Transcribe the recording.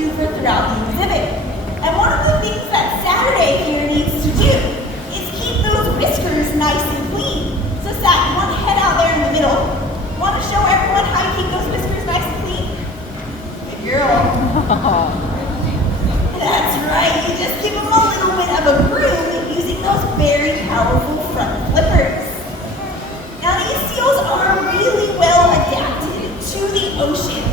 maneuver throughout the exhibit. And one of the things that Saturday here needs to do is keep those whiskers nice and clean. So Sat, you want to head out there in the middle? Want to show everyone how you keep those whiskers nice and clean? Good girl. That's right, you just give them a little bit of a broom using those very powerful front flippers. Now these seals are really well adapted to the ocean